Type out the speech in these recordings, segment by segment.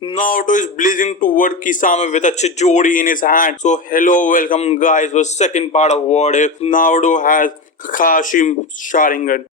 Naruto is blazing toward Kisame with a Chijori in his hand. So hello, welcome guys to the second part of What If. Naruto has Kakashi Sharingan.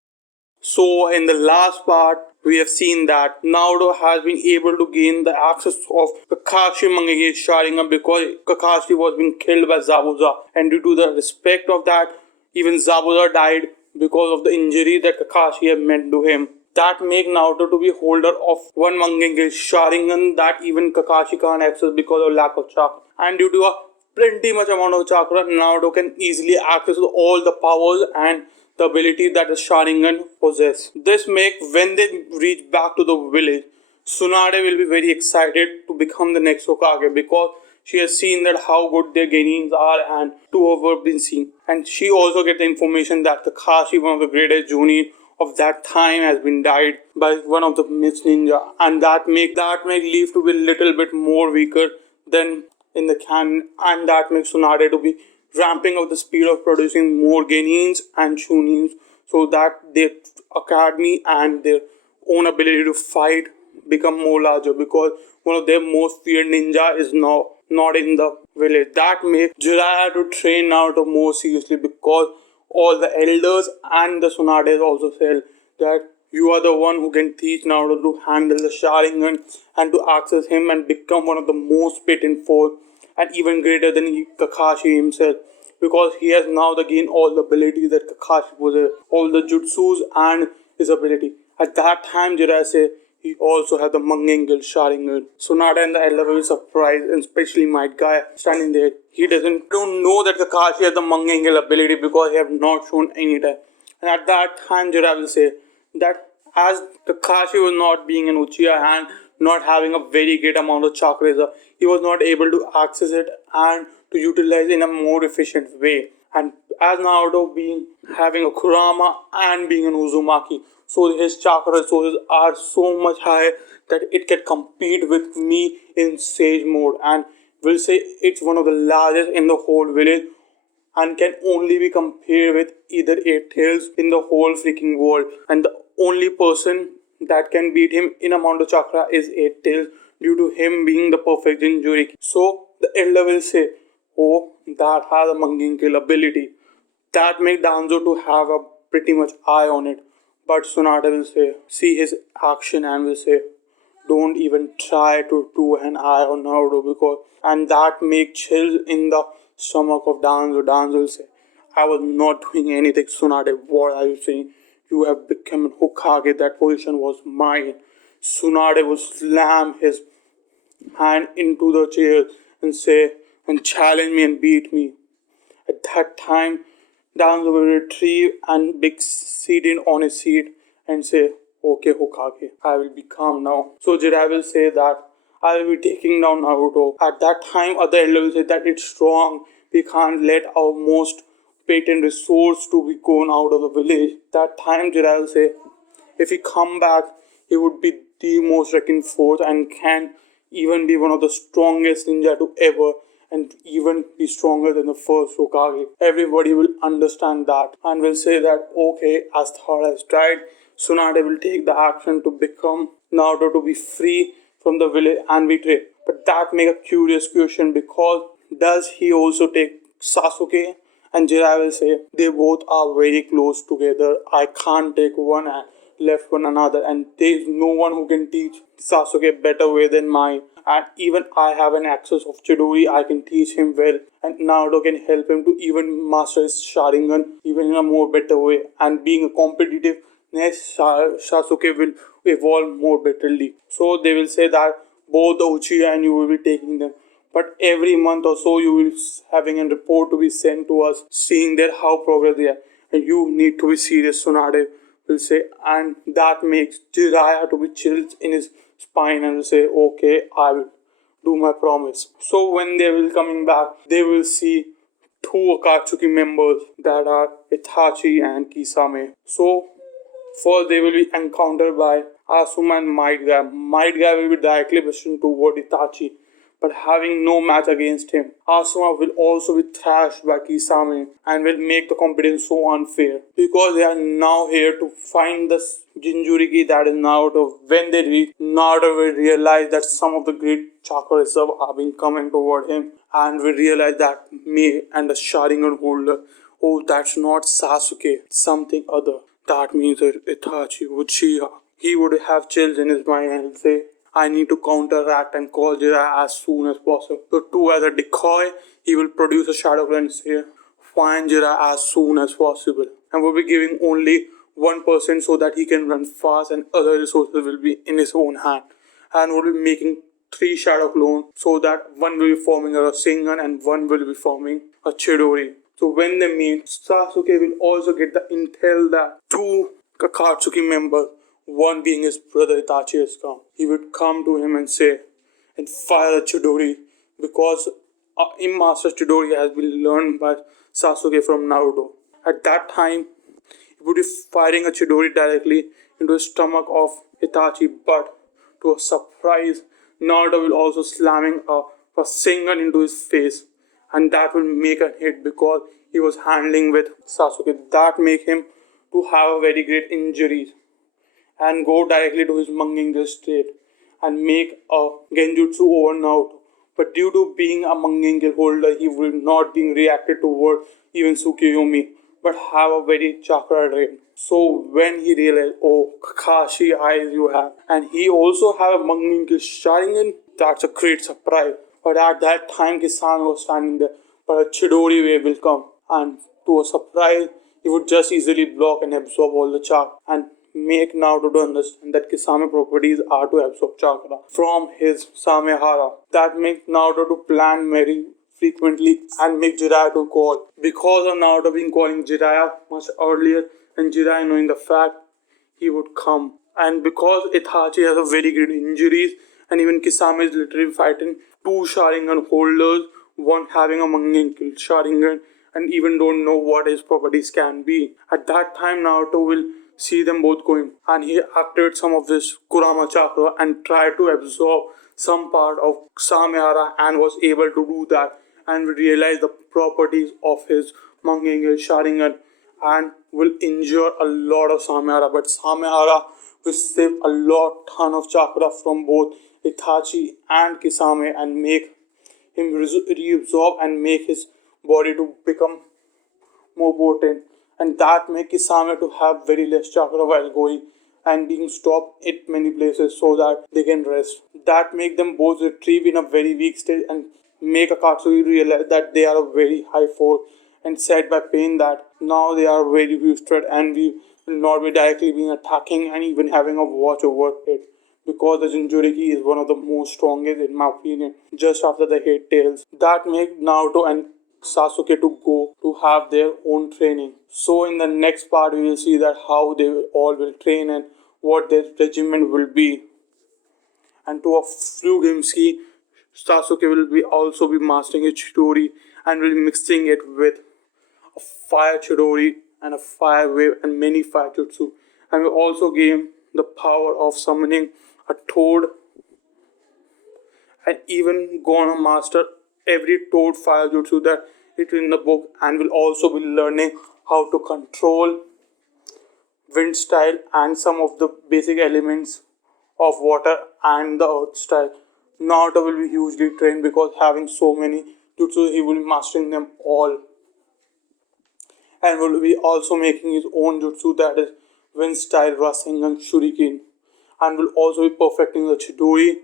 So in the last part, we have seen that Naruto has been able to gain the access of Kakashi Mangeki's Sharingan because Kakashi was being killed by Zabuza. And due to the respect of that, even Zabuza died because of the injury that Kakashi had meant to him. That make Naruto to be holder of one Mangeki's Sharingan that even Kakashi can't access because of lack of chakra. And due to a plenty much amount of chakra, Naruto can easily access all the powers and the ability that the Sharingan possess. This make when they reach back to the village, Tsunade will be very excited to become the next Hokage because she has seen that how good their gainings are and two of her been seen. And she also get the information that Kakashi, one of the greatest Jonin of that time, has been died by one of the Miss Ninja, and that make Leaf to be a little bit more weaker than in the canon, and that makes Tsunade to be ramping up the speed of producing more Genins and Shunins so that their academy and their own ability to fight become more larger because one of their most feared ninja is now not in the village. That makes Jiraiya to train Naruto more seriously because all the elders and the Tsunades also said that you are the one who can teach Naruto to handle the Sharingan and to access him and become one of the most potent force and even greater than Kakashi himself because he has now gained all the abilities that Kakashi possessed, all the jutsus and his ability. At that time, Jiraiya said he also had the Mangeki's Sharingan. Sonata and the elder were surprised, and especially Might Guy standing there. He don't know that Kakashi has the Mangeki's ability because he have not shown any time. And at that time, Jiraiya will say that as Kakashi was not being an Uchiha and not having a very great amount of chakra, he was not able to access it and to utilize in a more efficient way. And as Naruto being having a Kurama and being an Uzumaki, so his chakra resources are so much high that it can compete with me in Sage mode, and will say it's one of the largest in the whole village and can only be compared with either Eight Tails in the whole freaking world. And the only person that can beat him in amount of chakra is Eight Tails due to him being the perfect Jinchuriki. So the elder will say, oh, that has a Mangeki's ability. That make Danzo to have a pretty much eye on it. But Sonata will say, see his action and will say, don't even try to do an eye on Naruto because and that make chills in the stomach of Danzo. Danzo will say, I was not doing anything, Tsunade. What are you saying? You have become an Hokage. That position was mine. Tsunade will slam his hand into the chair and say and challenge me and beat me. At that time, Danzo will retrieve and big sit in on his seat and say, okay, Hokage, I will be calm now. So Jiraiya will say that I will be taking down Naruto. At that time, other elder will say that it's strong. We can't let our most patent resource to be gone out of the village. That time, Jiraiya will say, if he come back, he would be the most reckoned force and can even be one of the strongest ninja to ever and even be stronger than the first Hokage. Everybody will understand that and will say that okay, as Thor has tried, Tsunade will take the action to become Naruto to be free from the village and betray. But that make a curious question because does he also take Sasuke? And Jiraiya will say they both are very close together. I can't take one and left one another, and there is no one who can teach Sasuke better way than mine. And even I have an access of Chidori, I can teach him well, and Naruto can help him to even master his Sharingan even in a more better way. And being a competitive, Sasuke will evolve more betterly. So they will say that both the Uchiha and you will be taking them. But every month or so, you will having a report to be sent to us, seeing that how progress they are, and you need to be serious. Tsunade will say, and that makes Jiraiya to be chills in his spine and will say, okay, I will do my promise. So when they will coming back, they will see two Akatsuki members that are Itachi and Kisame. So first they will be encountered by Asuma and Might Guy. Might Guy will be directly pushing toward Itachi. but having no match against him. Asuma will also be thrashed by Kisame and will make the competition so unfair because they are now here to find the Jinjuriki that is Naruto. When they reach, Naruto will realize that some of the great chakra reserve are being coming toward him and will realize that me and the Sharingan holder, oh, that's not Sasuke, something other. That means that Itachi, Uchiha, he would have chills in his mind and say, I need to counteract and call Jiraiya as soon as possible. So, too, as a decoy, he will produce a shadow clone and say, find Jiraiya as soon as possible. And will be giving only 1% so that he can run fast and other resources will be in his own hand. And will be making 3 shadow clones so that one will be forming a Rasengan and one will be forming a Chidori. So when they meet, Sasuke will also get the intel that 2 Kakatsuki members, one being his brother Itachi, has come. He would come to him and say, and fire a Chidori because Master Chidori has been learned by Sasuke from Naruto. At that time, he would be firing a Chidori directly into the stomach of Itachi, but to a surprise, Naruto will also slamming a Rasengan into his face, and that will make a hit because he was handling with Sasuke. That make him to have a very great injuries and go directly to his Mangekyou state and make a Genjutsu over Naruto. But due to being a Mangekyou holder, he will not being reacted toward even Tsukuyomi, but have a very chakra drain. So when he realized, oh, Kakashi eyes you have, and he also have a Mangekyou Sharingan, that's a great surprise. But at that time, Kisame was standing there, but a Chidori wave will come, and to a surprise, he would just easily block and absorb all the chakra and make Naruto to understand that Kisame properties are to absorb chakra from his Samehara. That makes Naruto to plan very frequently and make Jiraiya to call. Because of Naruto being calling Jiraiya much earlier and Jiraiya knowing the fact, he would come. And because Itachi has a very great injuries and even Kisame is literally fighting 2 Sharingan holders, one having a Mangekyou Sharingan and even don't know what his properties can be. At that time, Naruto will see them both going and he activated some of this Kurama chakra and tried to absorb some part of Samehara and was able to do that and realize the properties of his Mangekyou Sharingan and will injure a lot of Samehara, but Samehara will save a ton of chakra from both Itachi and Kisame and make him reabsorb and make his body to become more potent, and that make Kisame to have very less chakra while going and being stopped at many places so that they can rest. That make them both retrieve in a very weak state and make Akatsuki realize that they are a very high force and said by pain that now they are very boosted and we will not be directly being attacking and even having a watch over it. Because the Jinchuriki is one of the most strongest in my opinion, just after the Eight Tails. That make Naruto and Sasuke to go to have their own training. So in the next part we will see that how they all will train and what their regiment will be. And to a few games Sasuke will be also be mastering a Chidori and will be mixing it with a fire Chidori and a fire wave and many fire jutsu. And will also gain the power of summoning a toad and even gonna master every toad fire jutsu that it in the book and will also be learning how to control wind style and some of the basic elements of water and the earth style. Naruto will be hugely trained because having so many jutsu he will be mastering them all and will be also making his own jutsu that is wind style Rasengan Shuriken and will also be perfecting the Chidori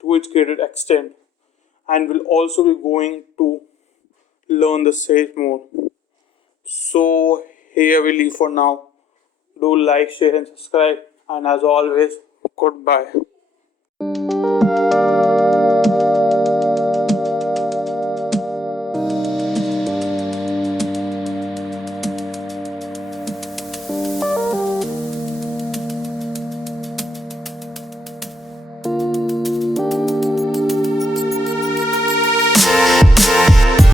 to its greater extent and will also be going to learn the Sage mode. So here we leave for now. Do like, share and subscribe and as always, goodbye.